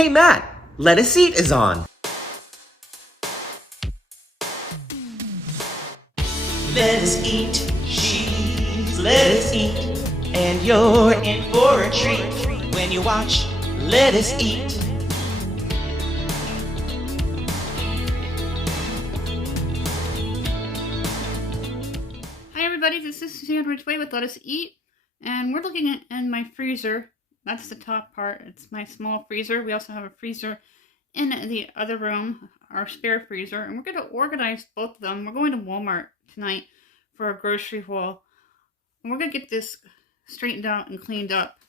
Hey Matt, Let Us Eat is on. Let us eat cheese, let us eat, and you're in for a treat when you watch Let Us Eat. Hi everybody, this is Suzanne Ridgway with Let Us Eat, and we're looking in my freezer. That's the top part. It's my small freezer. We also have a freezer in the other room, our spare freezer, and we're going to organize both of them. We're going to Walmart tonight for a grocery haul, and we're going to get this straightened out and cleaned up.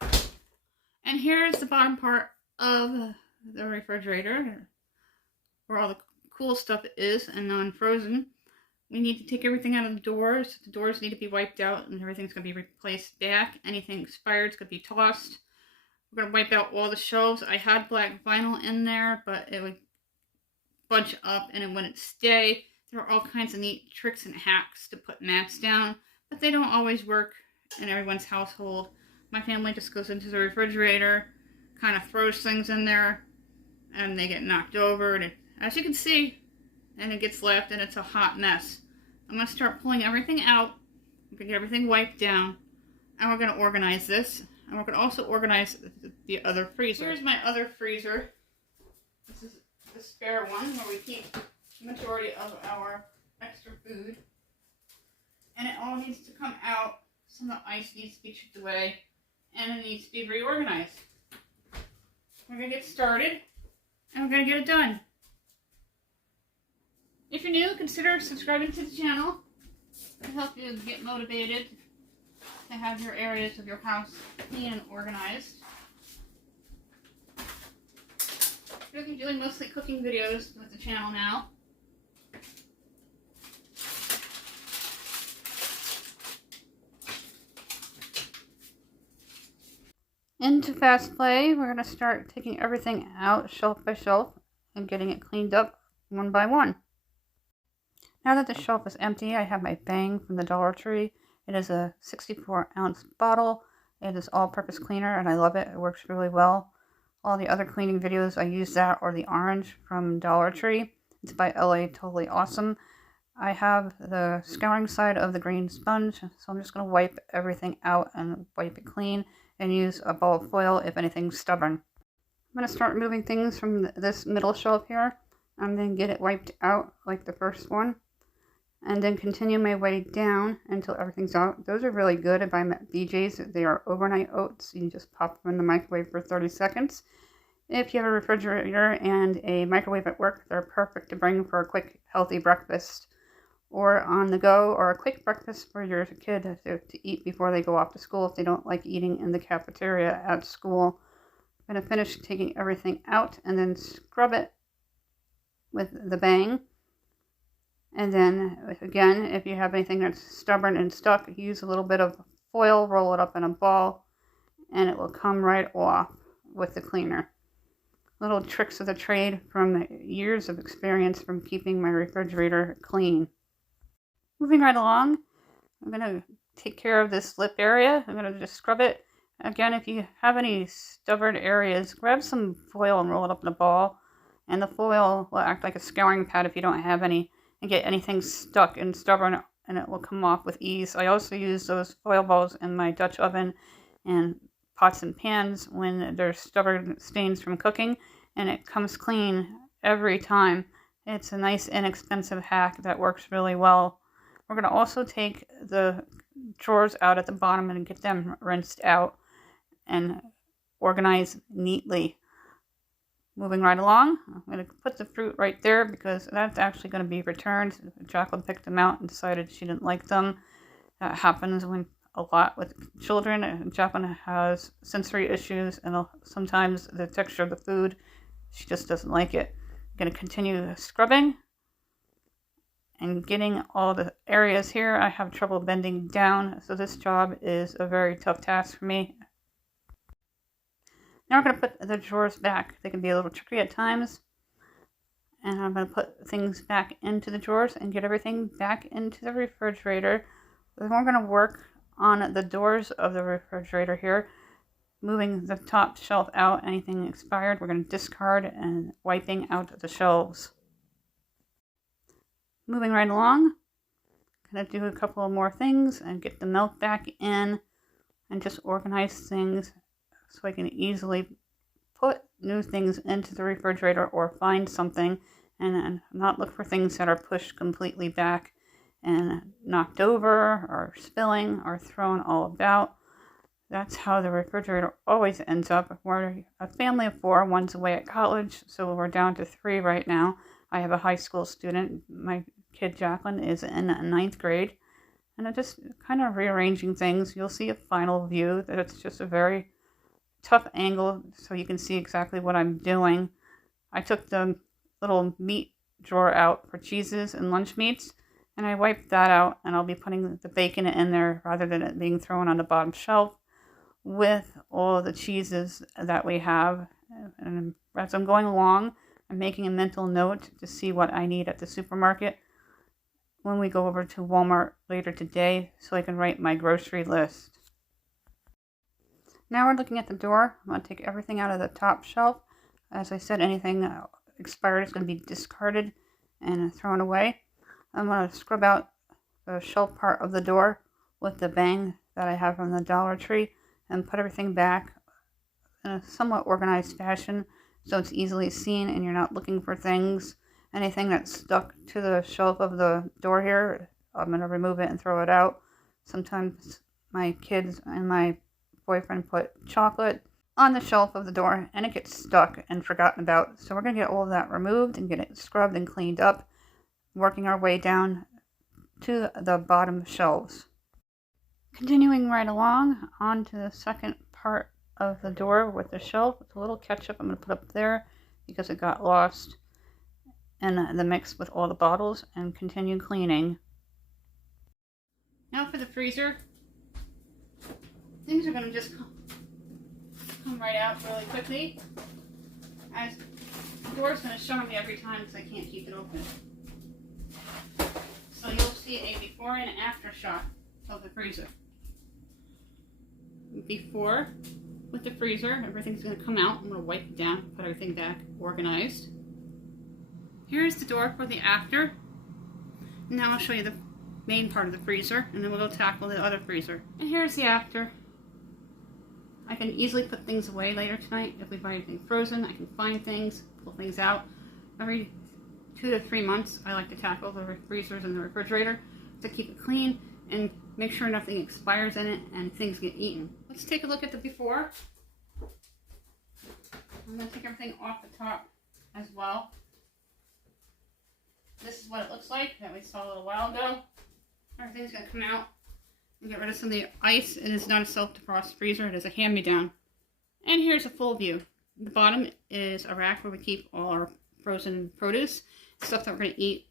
And here's the bottom part of the refrigerator, where all the cool stuff is and non-frozen. We need to take everything out of the doors. The doors need to be wiped out and everything's going to be replaced back. Anything expired is going to be tossed. We're going to wipe out all the shelves. I had black vinyl in there, but it would bunch up and it wouldn't stay. There are all kinds of neat tricks and hacks to put mats down, but they don't always work in everyone's household. My family just goes into the refrigerator, kind of throws things in there, and they get knocked over. And as you can see, and it gets left and it's a hot mess. I'm going to start pulling everything out. I'm going to get everything wiped down, and we're going to organize this. And we're going to also organize the other freezer. Here's my other freezer. This is the spare one where we keep the majority of our extra food. And it all needs to come out. Some of the ice needs to be chipped away, and it needs to be reorganized. We're going to get started, and we're going to get it done. If you're new, consider subscribing to the channel to help you get motivated to have your areas of your house clean and organized. We're going to be doing mostly cooking videos with the channel now. Into Fast Play, we're going to start taking everything out shelf by shelf and getting it cleaned up one by one. Now that the shelf is empty, I have my Bang from the Dollar Tree. It is a 64-ounce bottle. It is all-purpose cleaner, and I love it. It works really well. All the other cleaning videos, I use that or the orange from Dollar Tree. It's by LA Totally Awesome. I have the scouring side of the green sponge, so I'm just going to wipe everything out and wipe it clean and use a ball of foil if anything's stubborn. I'm going to start moving things from this middle shelf here and then get it wiped out like the first one. And then continue my way down until everything's out. Those are really good if I'm at BJ's. They are overnight oats. You can just pop them in the microwave for 30 seconds. If you have a refrigerator and a microwave at work, they're perfect to bring for a quick, healthy breakfast. Or on the go, or a quick breakfast for your kid to eat before they go off to school if they don't like eating in the cafeteria at school. I'm going to finish taking everything out and then scrub it with the Bang. And then, again, if you have anything that's stubborn and stuck, use a little bit of foil, roll it up in a ball, and it will come right off with the cleaner. Little tricks of the trade from years of experience from keeping my refrigerator clean. Moving right along, I'm going to take care of this lip area. I'm going to just scrub it. Again, if you have any stubborn areas, grab some foil and roll it up in a ball. And the foil will act like a scouring pad if you don't have any. And get anything stuck and stubborn, and it will come off with ease. I also use those foil balls in my Dutch oven and pots and pans when there's stubborn stains from cooking, and it comes clean every time. It's a nice inexpensive hack that works really well. We're going to also take the drawers out at the bottom and get them rinsed out and organized neatly. Moving right along, I'm going to put the fruit right there because that's actually going to be returned. Jacqueline picked them out and decided she didn't like them. That happens a lot with children. Jacqueline has sensory issues and sometimes the texture of the food, she just doesn't like it. I'm going to continue scrubbing and getting all the areas here. I have trouble bending down, so this job is a very tough task for me. Now we're going to put the drawers back. They can be a little tricky at times. And I'm going to put things back into the drawers and get everything back into the refrigerator. Then we're going to work on the doors of the refrigerator here. moving the top shelf out. Anything expired, we're going to discard and wiping out the shelves. Moving right along, going to do a couple of more things and get the milk back in and just organize things so I can easily put new things into the refrigerator or find something and not look for things that are pushed completely back and knocked over or spilling or thrown all about. That's how the refrigerator always ends up. We're a family of 4. One's away at college, so we're down to 3 right now. I have a high school student. My kid Jacqueline is in 9th grade. And I'm just kind of rearranging things. You'll see a final view that it's just a very tough angle so you can see exactly what I'm doing. I took the little meat drawer out for cheeses and lunch meats, and I wiped that out, and I'll be putting the bacon in there rather than it being thrown on the bottom shelf with all the cheeses that we have. And as I'm going along, I'm making a mental note to see what I need at the supermarket when we go over to Walmart later today so I can write my grocery list. Now we're looking at the door. I'm going to take everything out of the top shelf. As I said, anything expired is going to be discarded and thrown away. I'm going to scrub out the shelf part of the door with the bang that I have from the Dollar Tree and put everything back in a somewhat organized fashion so it's easily seen and you're not looking for things. Anything that's stuck to the shelf of the door here, I'm going to remove it and throw it out. Sometimes my kids and my boyfriend put chocolate on the shelf of the door and it gets stuck and forgotten about. So we're going to get all of that removed and get it scrubbed and cleaned up, working our way down to the bottom shelves. Continuing right along onto the second part of the door with the shelf with a little ketchup I'm going to put up there because it got lost in the mix with all the bottles, and continue cleaning. Now for the freezer. Things are going to just come right out really quickly. As the door's going to show me every time because I can't keep it open. So you'll see a before and after shot of the freezer. Before, with the freezer, everything's going to come out. I'm going to wipe it down, put everything back organized. Here's the door for the after. Now I'll show you the main part of the freezer, and then we'll go tackle the other freezer. And here's the after. I can easily put things away later tonight. If we buy anything frozen, I can find things, pull things out. Every 2 to 3 months, I like to tackle the freezers and the refrigerator to keep it clean and make sure nothing expires in it and things get eaten. Let's take a look at the before. I'm going to take everything off the top as well. This is what it looks like that we saw a little while ago. Everything's going to come out and get rid of some of the ice. It is not a self-defrost freezer. It is a hand-me-down. And here's a full view. The bottom is a rack where we keep all our frozen produce. Stuff that we're going to eat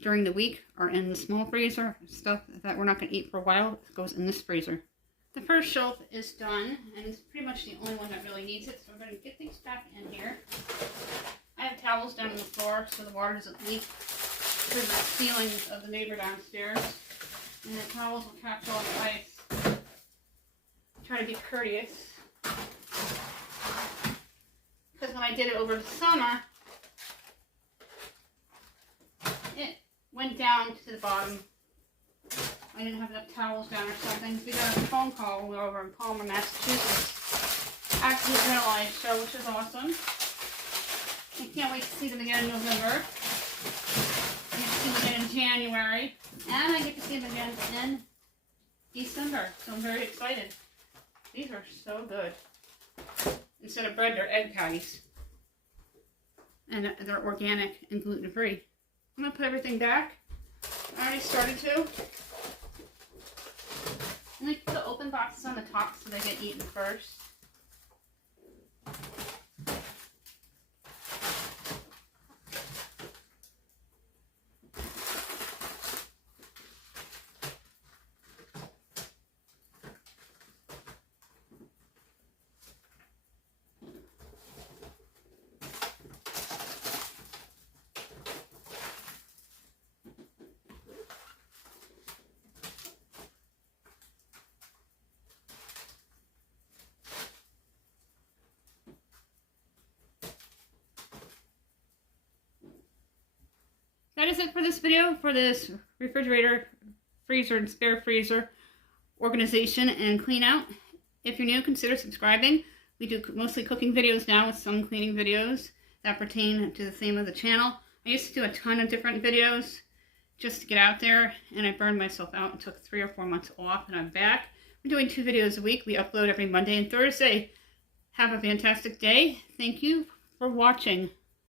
during the week are in the small freezer. Stuff that we're not going to eat for a while goes in this freezer. The first shelf is done, and it's pretty much the only one that really needs it. So we're going to get things back in here. I have towels down on the floor so the water doesn't leak through the ceilings of the neighbor downstairs. And the towels will catch all the ice. Try to be courteous. Because when I did it over the summer, it went down to the bottom. I didn't have enough towels down or something. We got a phone call when we were over in Palmer, Massachusetts. After the Adrenalite show, which is awesome. I can't wait to see them again in November. I get to see them again in January. And I get to see them again in December. So I'm very excited. These are so good. Instead of bread, they're egg patties. And they're organic and gluten-free. I'm going to put everything back. I already started to. And I put the open boxes on the top so they get eaten first. that is it for this video, for this refrigerator, freezer, and spare freezer organization and clean out. If you're new, consider subscribing. We do mostly cooking videos now with some cleaning videos that pertain to the theme of the channel. I used to do a ton of different videos just to get out there, and I burned myself out and took 3 or 4 months off, and I'm back. We're doing 2 videos a week. We upload every Monday and Thursday. Have a fantastic day. Thank you for watching.